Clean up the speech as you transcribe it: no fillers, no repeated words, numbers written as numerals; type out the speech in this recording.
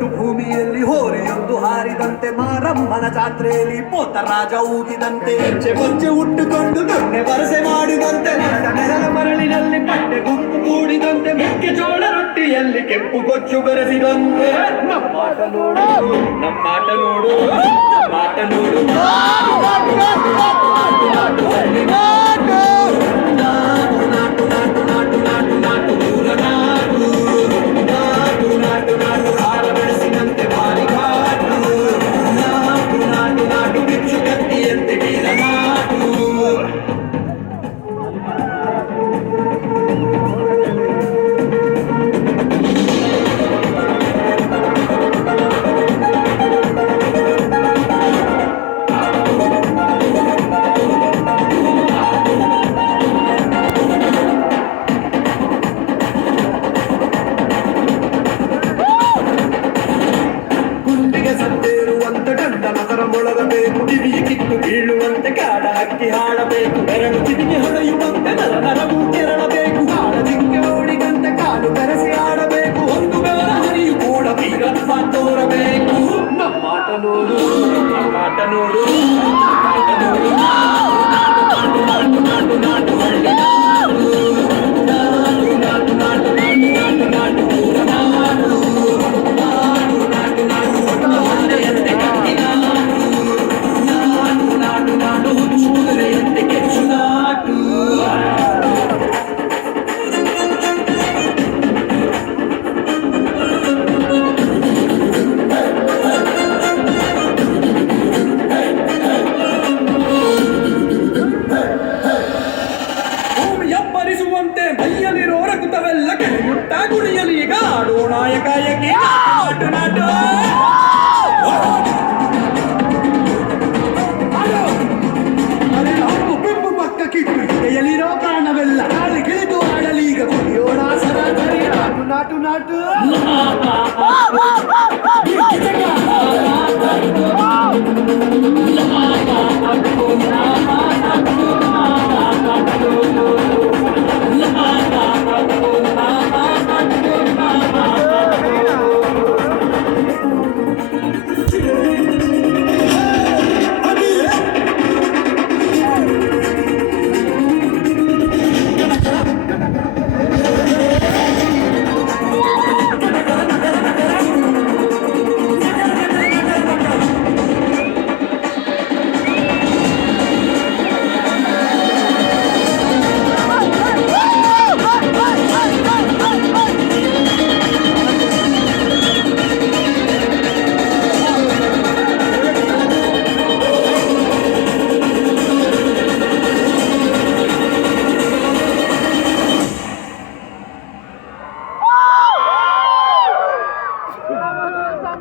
ಕೊಟ್ಟು ಭೂಮಿಯಲ್ಲಿ ಹೋರಿಯೊಂದು ಹಾರಿದಂತೆ ಮಾರಮ್ಮನ ಜಾತ್ರೆಯಲ್ಲಿ ಪೋತರಾಜ ಊದಿದಂತೆ ಹೆಜ್ಜೆ ಬೊಜ್ಜೆ ಉಟ್ಟುಕೊಂಡು ದೊಣ್ಣೆ ವರಸೆ ಮಾಡಿದಂತೆ ನೆರಳ ಮರಳಿನಲ್ಲಿ ಪಟ್ಟೆ ಗುಂಪು ಕೂಡಿದಂತೆ ಮೆಕ್ಕೆಜೋಳ ರೊಟ್ಟಿಯಲ್ಲಿ ಕೆಂಪು ಗೊಚ್ಚು ಬೆರೆಸಿದಂತೆ ನಮ್ಮಾಟ ನೋಡು ನಮ್ಮಾಟ ನೋಡು ನಮ್ಮಾಟ ನೋಡು ಬೆಳೆಸಿದಂತೆ ಭಾರಿ ಘಾಟು ನಾಟು ನಾಟು ನಾಟು ಬಿಚ್ಚು ಕತ್ತಿಯಂತೆ ವೀರನಾಟು ಮೊಳಗಬೇಕು ಕಿವಿಯ ಕಿತ್ತು ಬೀಳುವಂತೆ ಕಾಡ ಹಕ್ಕಿ ಹಾಡಬೇಕು ಬೆರಳು ಕಿವಿಗೆ ಹೊಡೆಯುವಂತೆ ನರನರವು ಕೆರಳಬೇಕು ಕಾಡ ಜಿಂಕೆ ಓಡಿದಂತೆ ಕಾಲು ಕರೆಸಿ ಆಡಬೇಕು ಒಂದು ಬೆವರ ಹರಿಯು ಕೂಡ ವೀರತ್ವ ತೋರಬೇಕು ನಮ್ಮಾಟ ನೋಡು ನಮ್ಮಾಟ ನೋಡು ನಮ್ಮಾಟ ನೋಡು ನಾಟು ನಾಟು ನಾಟು ನಾಟು ಹಳ್ಳಿ ನಾಟು ನಾಟು ನಾಟು ನಾಟು ನಾಟು ನಾಟು ಪೂರ ನಾಟು ನಾಟು ನಾಟು ನಾಟು ಹೊಟ್ಟ ಹೊಂದೆಯಂತೆ ಕಟ್ಟಿನ ನಾಡು ಹುಚ್ಚು ಕುದುರೆಯಂತೆ ಕೆಚ್ಚು ನಾಟು ಭೂಮಿ ಅಪ್ಪರಿಸುವಂತೆ ಮೈಯಲ್ಲಿರೋ ರಕ್ತವೆಲ್ಲ ಕೆಳಗುಟ್ಟ ಗುಡಿಯಲಿ ಈಗ ಆಡೋಣ ಕಾಯಕ್ಕೆ ನಾಟು ನಾಟು ಎಲ್ಲಿರೋ ಕಾರಣವೆಲ್ಲ ನಾಳೆ ಗಿಳಿದು ಆಡಲೀಗ ಕುಡಿಯೋಣ ಸರಾಸರಿ ನಾಟು ನಾಟು ನಾಟು